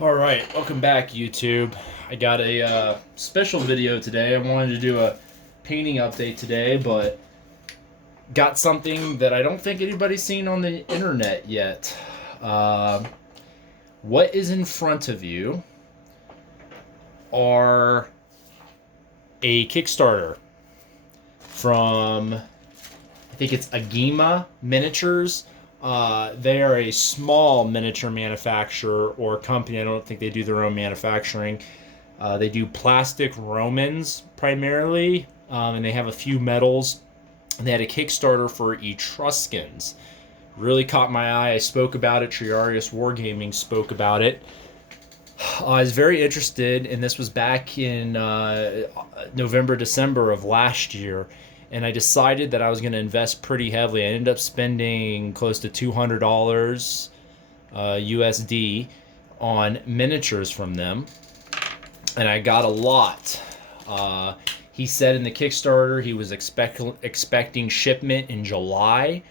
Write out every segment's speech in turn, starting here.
All right, welcome back, YouTube. I got a special video today. I wanted to do a painting update today, but got something that I don't think anybody's seen on the internet yet. Uh, what is in front of you are a Kickstarter from, I think it's Agema Miniatures. They are a small miniature manufacturer or company. I don't think they do their own manufacturing. They do plastic Romans primarily, and they have a few metals. And they had a Kickstarter for Etruscans. Really caught my eye. I spoke about it. Triarius Wargaming spoke about it. I was very interested, and this was back in November, December of last year. And I decided that I was going to invest pretty heavily. I ended up spending close to $200 USD on miniatures from them, and I got a lot. He said in the Kickstarter he was expecting shipment in July.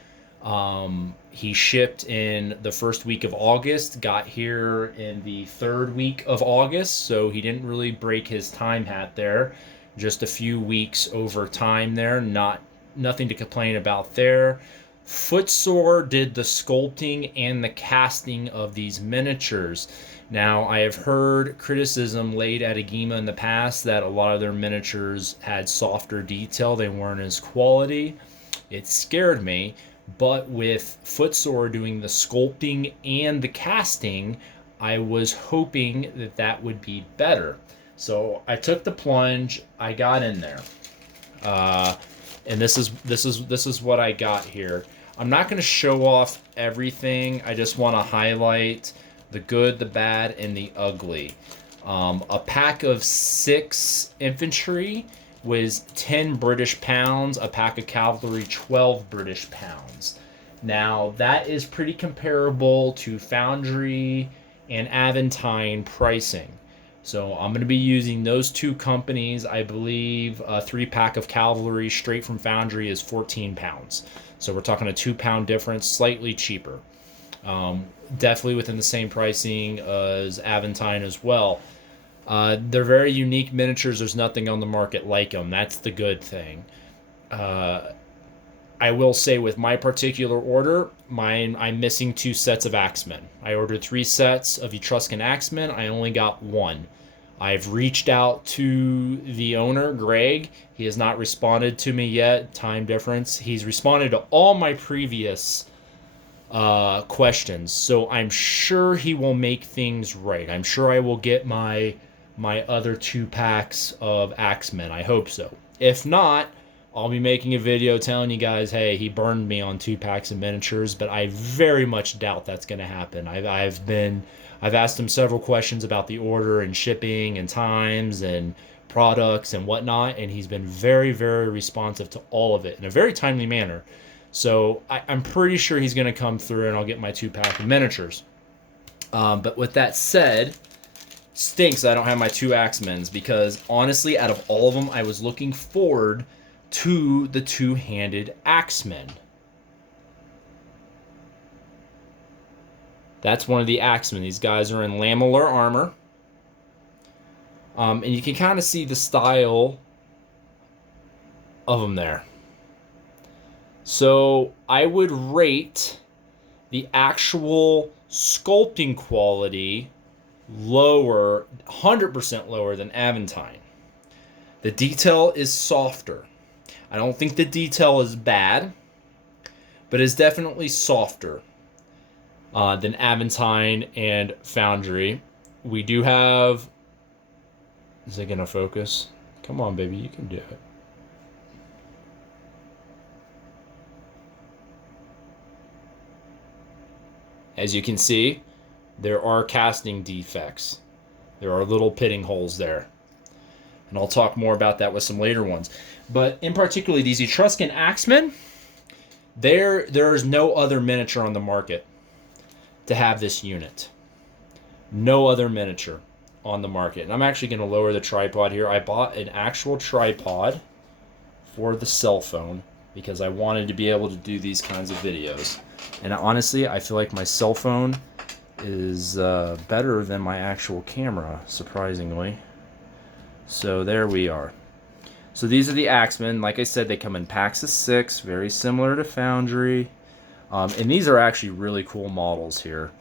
He shipped in the first week of August, got here in the third week of August, so he didn't really break his time hat there. Just a few weeks over time there, nothing to complain about there. Footsore did the sculpting and the casting of these miniatures. Now, I have heard criticism laid at Agema in the past that a lot of their miniatures had softer detail, they weren't as quality. It scared me, but with Footsore doing the sculpting and the casting, I was hoping that that would be better. So I took the plunge. I got in there, and this is what I got here. I'm not going to show off everything. I just want to highlight the good, the bad, and the ugly. A pack of 6 infantry was 10 British pounds. A pack of cavalry, 12 British pounds. Now that is pretty comparable to Foundry and Aventine pricing. So I'm going to be using those two companies. I believe a 3-pack of cavalry straight from Foundry is 14 pounds. So we're talking a 2-pound difference, slightly cheaper. Definitely within the same pricing as Aventine as well. They're very unique miniatures. There's nothing on the market like them. That's the good thing. I will say with my particular order, I'm missing 2 sets of axemen. I ordered 3 sets of Etruscan axemen. I only got 1. I've reached out to the owner, Greg. He has not responded to me yet. Time difference. He's responded to all my previous questions, so I'm sure he will make things right. I'm sure I will get my other 2 packs of axemen. I hope so. If not, I'll be making a video telling you guys, hey, he burned me on 2 packs of miniatures, but I very much doubt that's going to happen. I've asked him several questions about the order and shipping and times and products and whatnot, and he's been very, very responsive to all of it in a very timely manner. So I'm pretty sure he's going to come through, and I'll get my 2-pack of miniatures. But with that said, stinks I don't have my 2 axemens, because honestly, out of all of them, I was looking forward to the 2-handed axemen. That's one of the axemen. These guys are in lamellar armor. And you can kind of see the style of them there. So I would rate the actual sculpting quality lower, 100% lower than Aventine. The detail is softer. I don't think the detail is bad, but it's definitely softer than Aventine and Foundry. We do have... Is it going to focus? Come on, baby, you can do it. As you can see, there are casting defects. There are little pitting holes there. And I'll talk more about that with some later ones. But in particular, these Etruscan axemen, there's no other miniature on the market to have this unit. No other miniature on the market. And I'm actually going to lower the tripod here. I bought an actual tripod for the cell phone because I wanted to be able to do these kinds of videos. And honestly, I feel like my cell phone is better than my actual camera, surprisingly. So there we are. So these are the Axemen. Like I said, they come in packs of 6, very similar to Foundry. And these are actually really cool models here.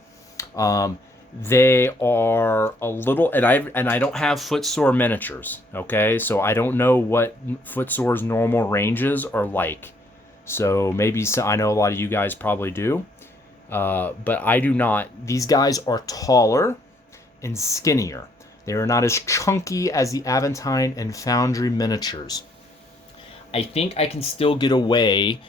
They are a little, and I don't have Footsore miniatures, okay? So I don't know what Footsore's normal ranges are like. So maybe I know a lot of you guys probably do, but I do not. These guys are taller and skinnier. They are not as chunky as the Aventine and Foundry miniatures. I think I can still get away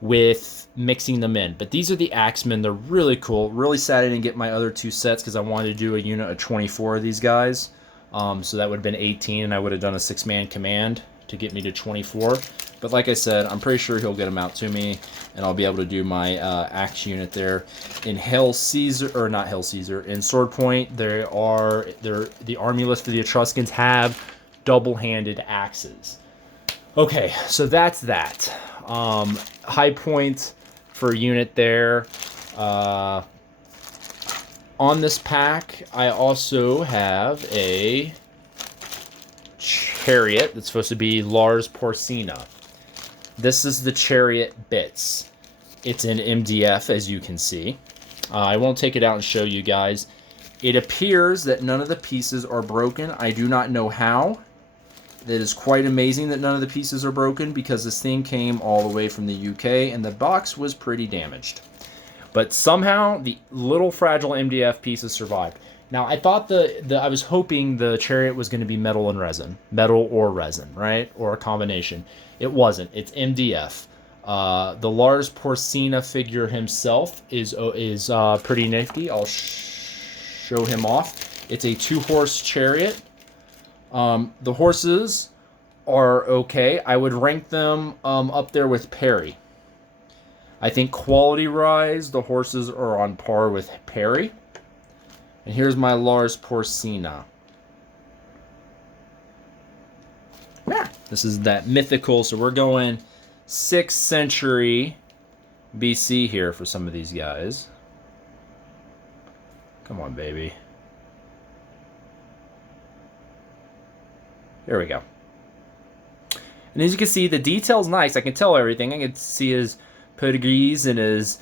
with mixing them in, but these are the Axemen. They're really cool. Really sad I didn't get my other 2 sets because I wanted to do a unit of 24 of these guys. So that would have been 18, and I would have done a 6-man command to get me to 24. But like I said, I'm pretty sure he'll get them out to me, and I'll be able to do my axe unit there. In Hail Caesar, or not Hail Caesar, in Sword Point, the army list of the Etruscans have double-handed axes. Okay, so that's that. High point for unit there. On this pack, I also have a chariot that's supposed to be Lars Porsena. This is the chariot bits. It's in MDF, as you can see. I won't take it out and show you guys. It appears that none of the pieces are broken. I do not know how. It is quite amazing that none of the pieces are broken because this thing came all the way from the UK and the box was pretty damaged. But somehow the little fragile MDF pieces survived. Now I thought I was hoping the chariot was going to be metal and resin, metal or resin, right, or a combination. It wasn't. It's MDF. The Lars Porsena figure himself is pretty nifty. I'll show him off. It's a 2-horse chariot. The horses are okay. I would rank them up there with Perry. I think quality-wise, the horses are on par with Perry. And here's my Lars Porsena. Yeah, this is that mythical, so we're going 6th century BC here for some of these guys. Come on, baby. There we go. And as you can see, the detail's nice. I can tell everything. I can see his pedigrees and his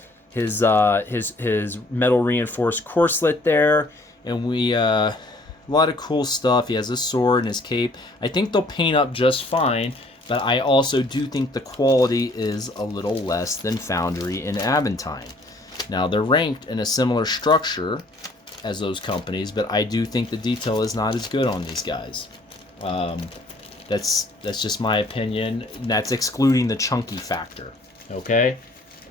metal reinforced corselet there, and a lot of cool stuff. He has his sword and his cape. I think they'll paint up just fine, but I also do think the quality is a little less than Foundry and Aventine. Now they're ranked in a similar structure as those companies, but I do think the detail is not as good on these guys. That's just my opinion. That's excluding the chunky factor. Okay,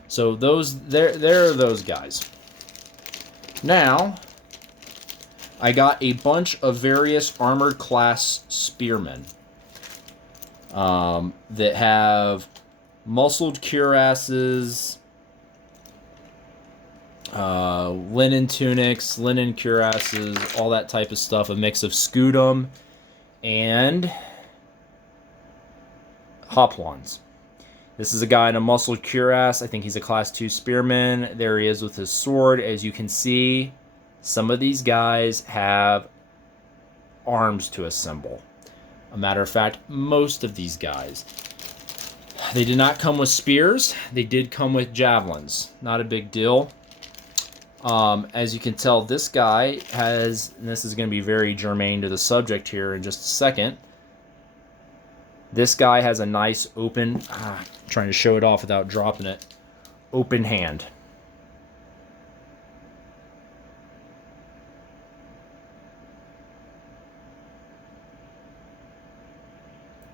so there are those guys. Now I got a bunch of various armored class spearmen that have muscled cuirasses, linen tunics, linen cuirasses, all that type of stuff. A mix of scutum and hoplons. This is a guy in a muscled cuirass. I think he's a class 2 spearman. There he is with his sword. As you can see, some of these guys have arms to assemble. A matter of fact, most of these guys. They did not come with spears. They did come with javelins. Not a big deal. As you can tell, this guy has, and this is going to be very germane to the subject here in just a second. This guy has a nice open, trying to show it off without dropping it, open hand.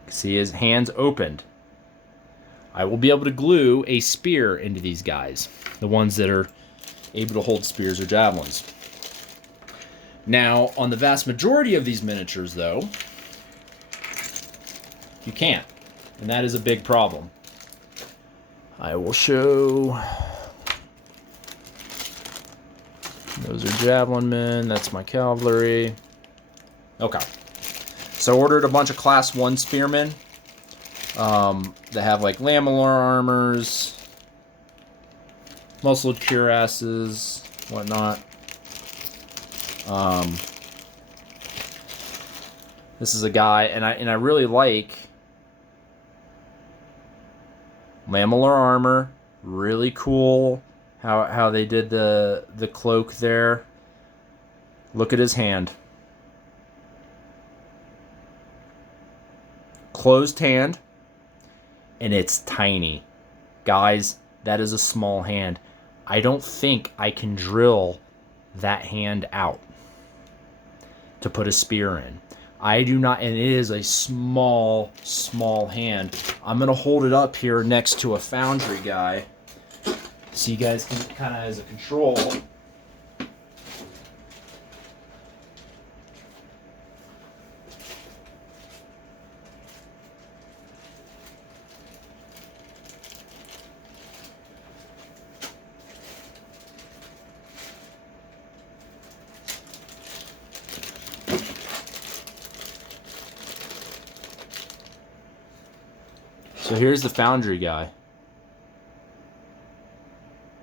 See his hands opened. I will be able to glue a spear into these guys, the ones that are able to hold spears or javelins. Now, on the vast majority of these miniatures, though, you can't, and that is a big problem. I will show. Those are javelin men. That's my cavalry. Okay. So I ordered a bunch of class 1 spearmen that have like lamellar armors, muscled cuirasses, whatnot. This is a guy, and I really like lamellar armor. Really cool how they did the cloak there. Look at his hand. Closed hand, and it's tiny. Guys, that is a small hand. I don't think I can drill that hand out to put a spear in. I do not, and it is a small hand. I'm going to hold it up here next to a foundry guy so you guys can kind of as a control. So here's the foundry guy.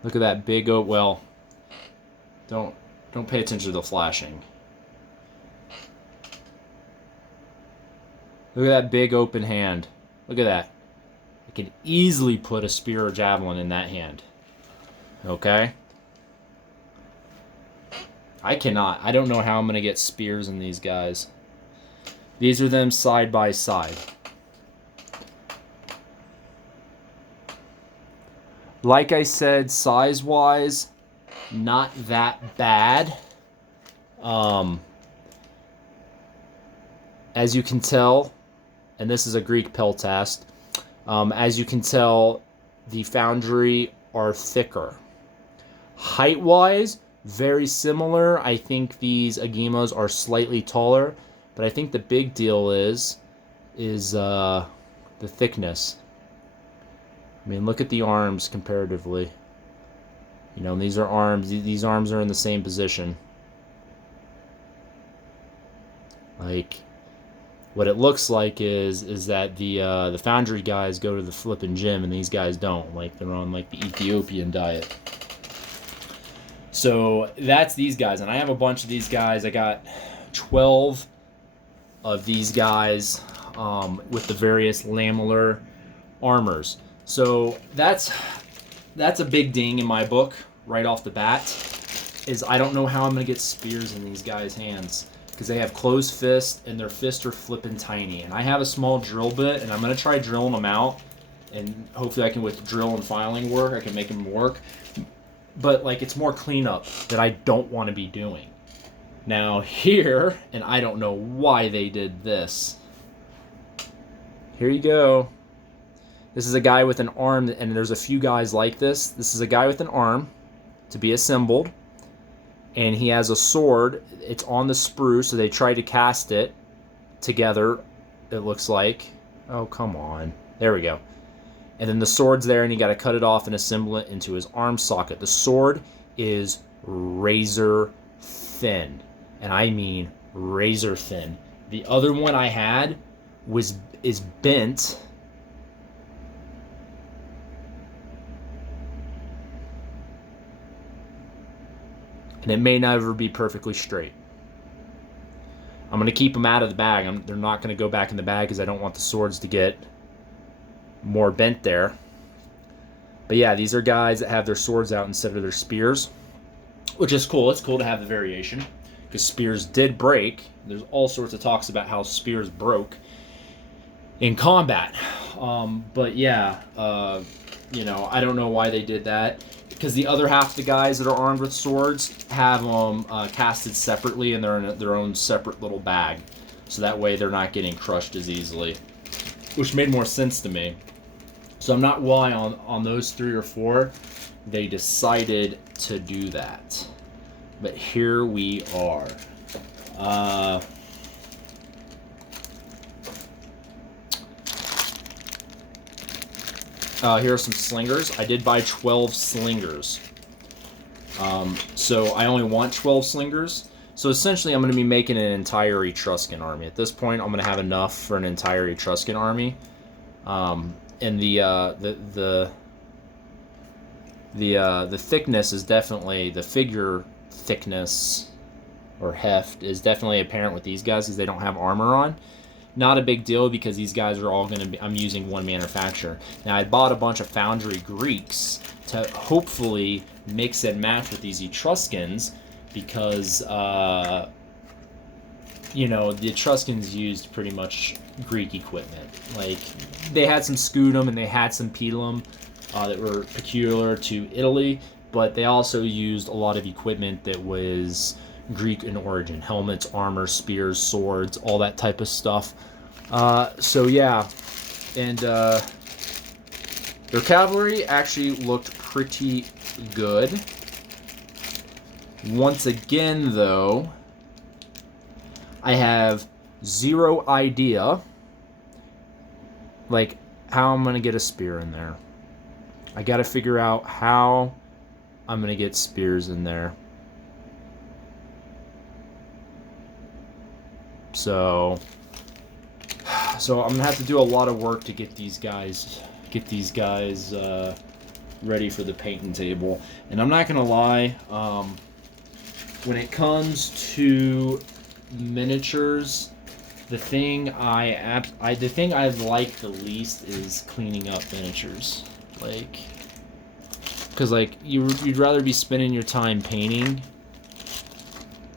Look at that big oak. Well, don't pay attention to the flashing. Look at that big open hand. Look at that. I could easily put a spear or javelin in that hand. Okay? I cannot. I don't know how I'm going to get spears in these guys. These are them side by side. Like I said, size-wise, not that bad. As you can tell, and this is a Greek peltast, as you can tell, the foundry are thicker. Height-wise, very similar. I think these Agemas are slightly taller, but I think the big deal is the thickness. I mean, look at the arms comparatively. You know, these are arms. These arms are in the same position. Like, what it looks like is that the foundry guys go to the flipping gym and these guys don't. Like, they're on like the Ethiopian diet. So that's these guys, and I have a bunch of these guys. I got 12 of these guys with the various lamellar armors. So that's a big ding in my book right off the bat, is I don't know how I'm going to get spears in these guys' hands because they have closed fists and their fists are flipping tiny. And I have a small drill bit and I'm going to try drilling them out, and hopefully I can, with drill and filing work, I can make them work. But like, it's more cleanup that I don't want to be doing. Now here, and I don't know why they did this. Here you go. This is a guy with an arm, and there's a few guys like this. This is a guy with an arm to be assembled, and he has a sword. It's on the sprue, so they tried to cast it together, it looks like. Oh, come on. There we go. And then the sword's there, and you got to cut it off and assemble it into his arm socket. The sword is razor thin, and I mean razor thin. The other one I had is bent. And it may never be perfectly straight. I'm going to keep them out of the bag. They're not going to go back in the bag because I don't want the swords to get more bent there. But yeah, these are guys that have their swords out instead of their spears, which is cool. It's cool to have the variation because spears did break. There's all sorts of talks about how spears broke in combat. But yeah, you know, I don't know why they did that. Because the other half of the guys that are armed with swords have them casted separately, and they're in their own separate little bag. So that way they're not getting crushed as easily. Which made more sense to me. So I'm not why on those 3 or 4 they decided to do that. But here we are. Here are some slingers. I did buy 12 slingers. So I only want 12 slingers. So essentially I'm going to be making an entire Etruscan army. At this point I'm going to have enough for an entire Etruscan army. And the thickness is definitely the figure thickness. or heft is definitely apparent with these guys because they don't have armor on. Not a big deal because these guys are all going to be, I'm using one manufacturer. Now I bought a bunch of Foundry Greeks to hopefully mix and match with these Etruscans because, you know, the Etruscans used pretty much Greek equipment. Like, they had some scutum and they had some pedilum that were peculiar to Italy, but they also used a lot of equipment that was Greek in origin. Helmets, armor, spears, swords, all that type of stuff. So yeah, and their cavalry actually looked pretty good. Once again, though, I have zero idea, like, how I'm going to get a spear in there. I got to figure out how I'm going to get spears in there. So I'm going to have to do a lot of work to get these guys ready for the painting table. And I'm not going to lie, when it comes to miniatures, the thing I like the least is cleaning up miniatures. Like, because like you'd rather be spending your time painting,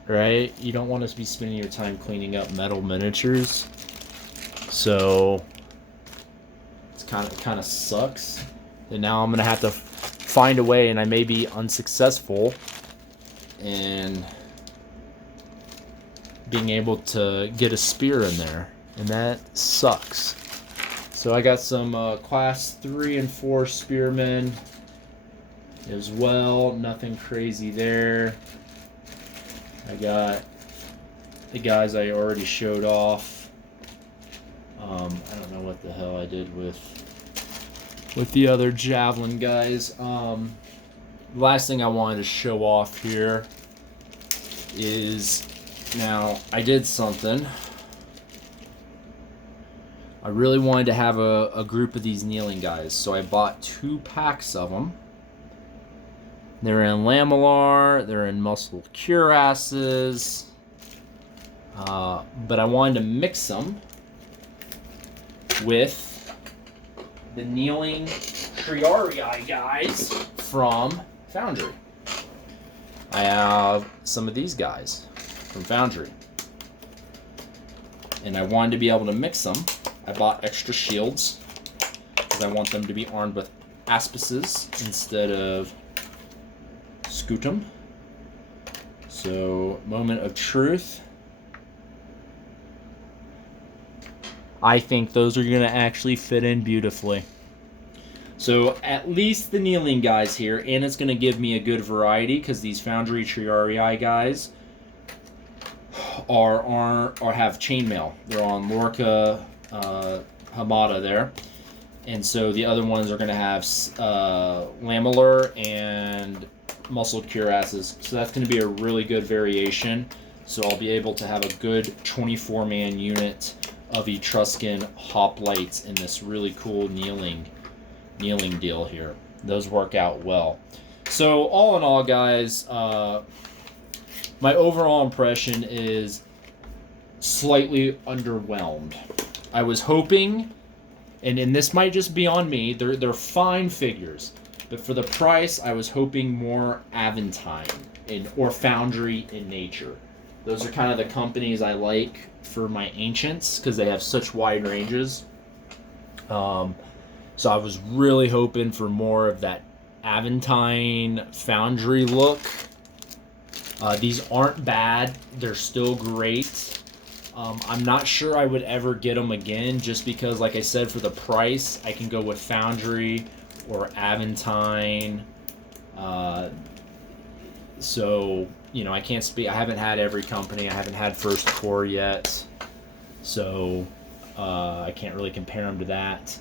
right? You don't want to be spending your time cleaning up metal miniatures. So it's kind of sucks. And now I'm gonna have to find a way, and I may be unsuccessful in being able to get a spear in there, and that sucks. So I got some class 3 and 4 spearmen as well. Nothing crazy there. I got the guys I already showed off. I don't know what the hell I did with the other javelin guys. Last thing I wanted to show off here is, now I did something. I really wanted to have a group of these kneeling guys, so I bought 2 packs of them. They're in lamellar, they're in muscle cuirasses, but I wanted to mix them with the kneeling Triarii guys from Foundry. I have some of these guys from Foundry, and I wanted to be able to mix them. I bought extra shields because I want them to be armed with aspices instead of scutum. So, moment of truth. I think those are going to actually fit in beautifully. So at least the kneeling guys here, and it's going to give me a good variety because these Foundry Triarii guys are have chainmail. They're on Lorca Hamada there, and so the other ones are going to have lamellar and muscle cuirasses. So that's going to be a really good variation. So I'll be able to have a good 24-man unit of Etruscan hoplites in this really cool kneeling deal here. Those work out well. So all in all, guys, my overall impression is slightly underwhelmed. I was hoping, and this might just be on me, they're fine figures, but for the price, I was hoping more Aventine or Foundry in nature. Those are kind of the companies I like for my ancients because they have such wide ranges. So I was really hoping for more of that Aventine Foundry look. These aren't bad. They're still great. I'm not sure I would ever get them again just because, like I said, for the price, I can go with Foundry or Aventine. So, you know, I can't speak. I haven't had every company. I haven't had First Core yet. So I can't really compare them to that.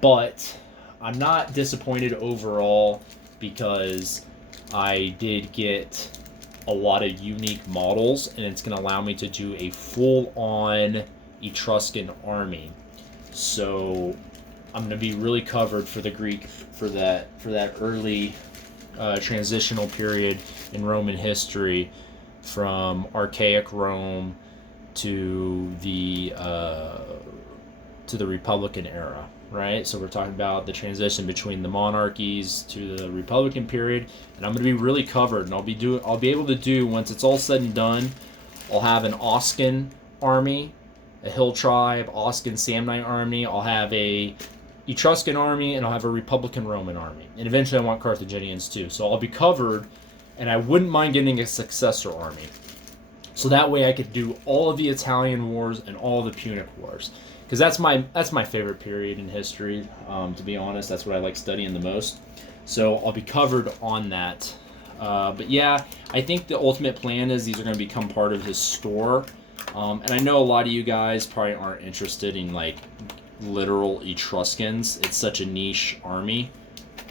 But I'm not disappointed overall because I did get a lot of unique models, and it's going to allow me to do a full-on Etruscan army. So I'm going to be really covered for the Greek for that early transitional period in Roman history from archaic Rome to the Republican era, right? So we're talking about the transition between the monarchies to the Republican period, and I'm going to be really covered, and I'll be able to do, once it's all said and done, I'll have an Oscan army, a hill tribe, Oscan Samnite army. I'll have a Etruscan army, and I'll have a Republican Roman army, and eventually I want Carthaginians too. So I'll be covered, and I wouldn't mind getting a successor army. So that way I could do all of the Italian wars and all of the Punic wars, because that's my favorite period in history. To be honest, that's what I like studying the most. So I'll be covered on that. But yeah, I think the ultimate plan is these are going to become part of his store. And I know a lot of you guys probably aren't interested in like literal Etruscans. It's such a niche army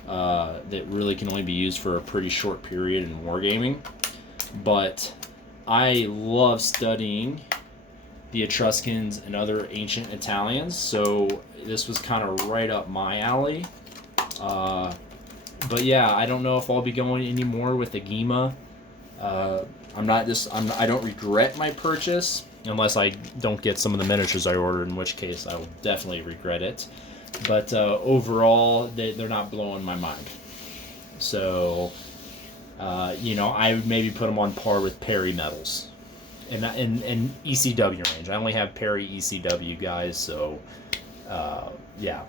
that really can only be used for a pretty short period in wargaming. But I love studying the Etruscans and other ancient Italians, so this was kind of right up my alley. But yeah, I don't know if I'll be going anymore with Agema. I don't regret my purchase, unless I don't get some of the miniatures I ordered, in which case I will definitely regret it. But overall, they're not blowing my mind. So, I would maybe put them on par with Perry medals. And ECW range. I only have Perry ECW guys, so yeah.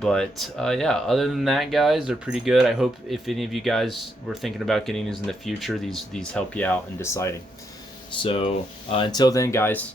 But other than that, guys, they're pretty good. I hope if any of you guys were thinking about getting these in the future, these help you out in deciding. So until then, guys,